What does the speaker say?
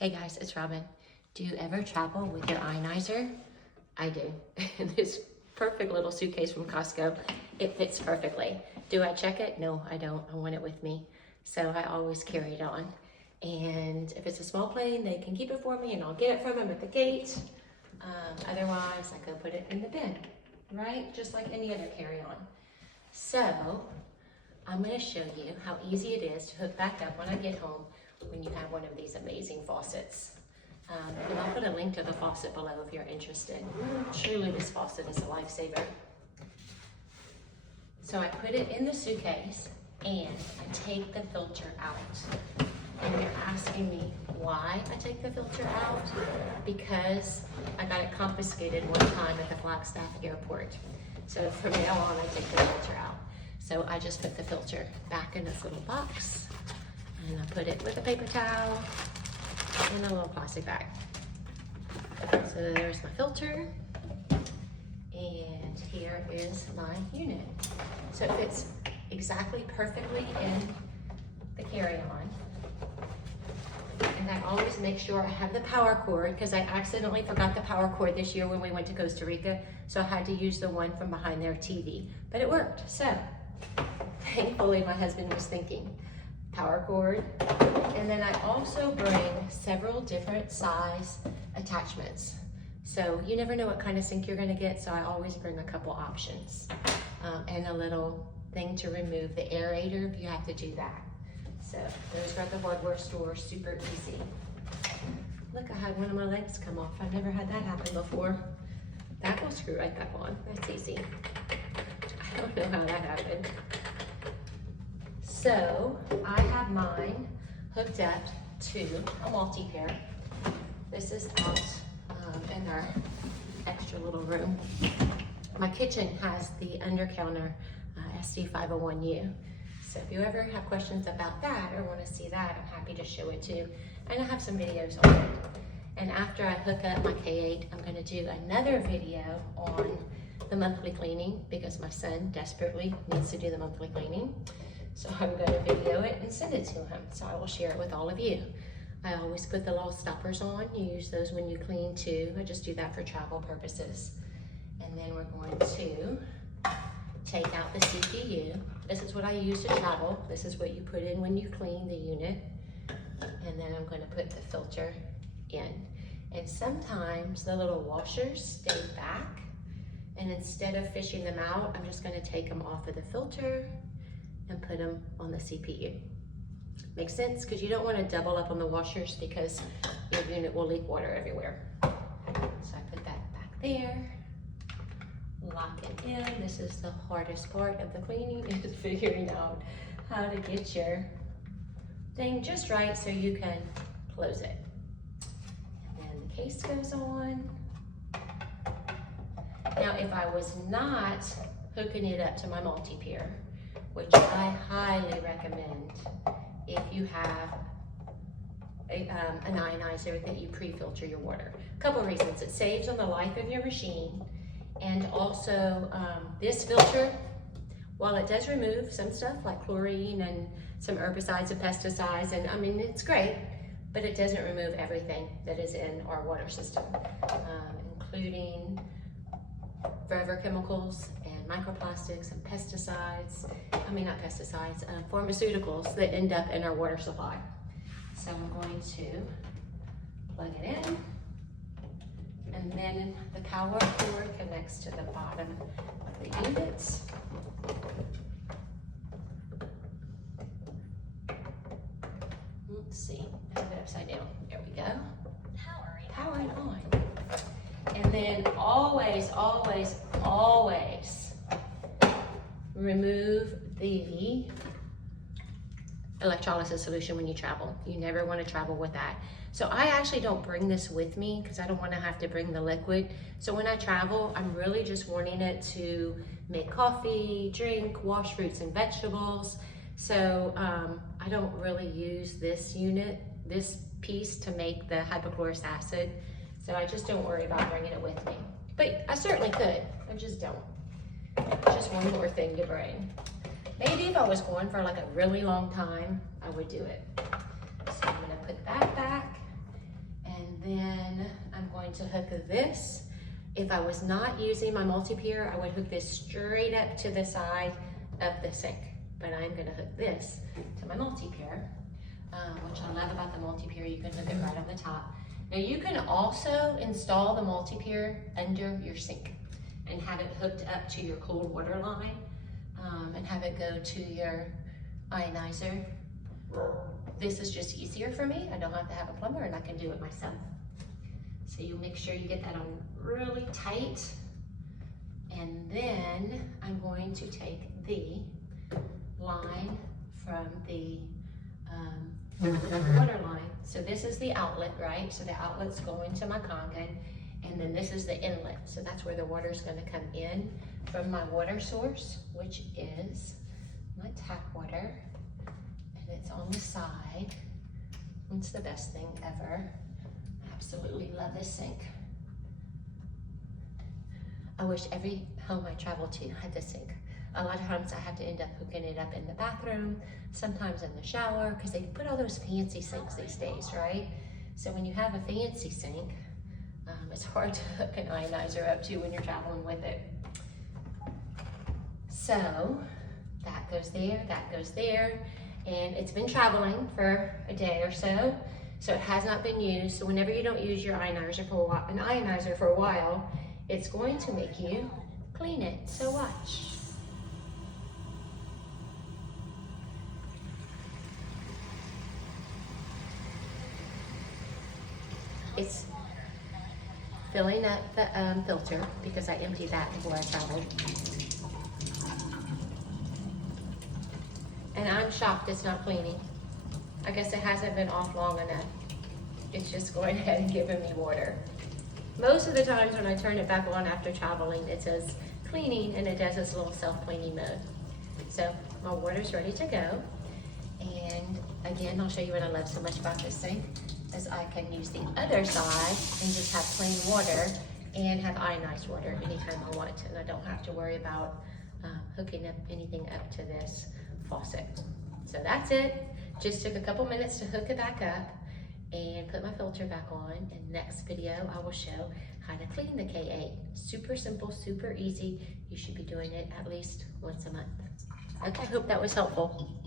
Hey guys, it's Robin. Do you ever travel with your ionizer? I do. This perfect little suitcase from Costco, it fits perfectly. Do I check it? No, I don't. I want it with me. So I always carry it on. And if it's a small plane, they can keep it for me and I'll get it from them at the gate. Otherwise, I go put it in the bin, right? Just like any other carry-on. So I'm going to show you how easy it is to hook back up when I get home when you have one of these amazing faucets. And I'll put a link to the faucet below if you're interested. Truly, this faucet is a lifesaver. So I put it in the suitcase and I take the filter out. And you're asking me why I take the filter out? Because I got it confiscated one time at the Flagstaff airport. So from now on, I take the filter out. So I just put the filter back in this little box. And I put it with a paper towel and a little plastic bag. So there's my filter. And here is my unit. So it fits exactly perfectly in the carry-on. And I always make sure I have the power cord because I accidentally forgot the power cord this year when we went to Costa Rica. So I had to use the one from behind their TV, but it worked. So thankfully my husband was thinking power cord. And then I also bring several different size attachments. So you never know what kind of sink you're gonna get. So I always bring a couple options and a little thing to remove the aerator if you have to do that. So those are at the hardware store, super easy. Look, I had one of my legs come off. I've never had that happen before. That will screw right back on. That's easy. I don't know how that happened. So I have mine hooked up to a multi-pair. This is out in our extra little room. My kitchen has the under-counter SD501U. So if you ever have questions about that or want to see that, I'm happy to show it too. And I have some videos on it. And after I hook up my K8, I'm going to do another video on the monthly cleaning because my son desperately needs to do the monthly cleaning. So I'm going to video it and send it to him. So I will share it with all of you. I always put the little stoppers on. You use those when you clean too. I just do that for travel purposes. And then we're going to take out the CPU. This is what I use to travel. This is what you put in when you clean the unit. And then I'm going to put the filter in. And sometimes the little washers stay back. And instead of fishing them out, I'm just going to take them off of the filter and put them on the CPU. Makes sense? Because you don't want to double up on the washers because your unit will leak water everywhere. So I put that back there. Lock it in. This is the hardest part of the cleaning, is figuring out how to get your thing just right so you can close it. And then the case goes on. Now, if I was not hooking it up to my multi-pair, which I highly recommend if you have an ionizer that you pre-filter your water. A couple reasons. It saves on the life of your machine. And also this filter, while it does remove some stuff like chlorine and some herbicides and pesticides, and I mean, it's great, but it doesn't remove everything that is in our water system, including forever chemicals and microplastics and pesticides, I mean not pesticides, pharmaceuticals that end up in our water supply. So I'm going to plug it in. And then the power cord connects to the bottom of the unit. Let's see, I have it upside down. There we go. Powering on. And then always, always, always remove the electrolysis solution when you travel. You never want to travel with that. So I actually don't bring this with me because I don't want to have to bring the liquid. So when I travel, I'm really just wanting it to make coffee, drink, wash fruits and vegetables. So I don't really use this unit, this piece to make the hypochlorous acid. So I just don't worry about bringing it with me. But I certainly could, I just don't. Just one more thing to bring. Maybe if I was going for like a really long time, I would do it. So I'm gonna put that back going to hook this. If I was not using my multi-pier, I would hook this straight up to the side of the sink. But I'm gonna hook this to my multi-pier, which I love about the multi-pier. You can hook it right on the top. Now you can also install the multi-pier under your sink and have it hooked up to your cold water line and have it go to your ionizer. This is just easier for me. I don't have to have a plumber and I can do it myself. So you make sure you get that on really tight. And then I'm going to take the line from the water line. So this is the outlet, right? So the outlet's going to my Kangen, and then this is the inlet. So that's where the water is going to come in from my water source, which is my tap water, and it's on the side. It's the best thing ever. I absolutely love this sink. I wish every home I travel to had this sink. A lot of times I have to end up hooking it up in the bathroom, sometimes in the shower, because they put all those fancy sinks these days, right? So when you have a fancy sink, it's hard to hook an ionizer up to when you're traveling with it. So that goes there, and it's been traveling for a day or so, so it has not been used. So whenever you don't use your ionizer for a while, it's going to make you clean it. So watch. It's filling up the filter because I emptied that before I traveled. And I'm shocked it's not cleaning. I guess it hasn't been off long enough. It's just going ahead and giving me water. Most of the times when I turn it back on after traveling, it says cleaning and it does this little self-cleaning mode. So my water's ready to go. And again, I'll show you what I love so much about this sink, is I can use the other side and just have plain water and have ionized water anytime I want, and I don't have to worry about hooking up anything up to this faucet. So that's it. Just took a couple minutes to hook it back up and put my filter back on. In the next video, I will show how to clean the K8. Super simple, super easy. You should be doing it at least once a month. Okay, I hope that was helpful.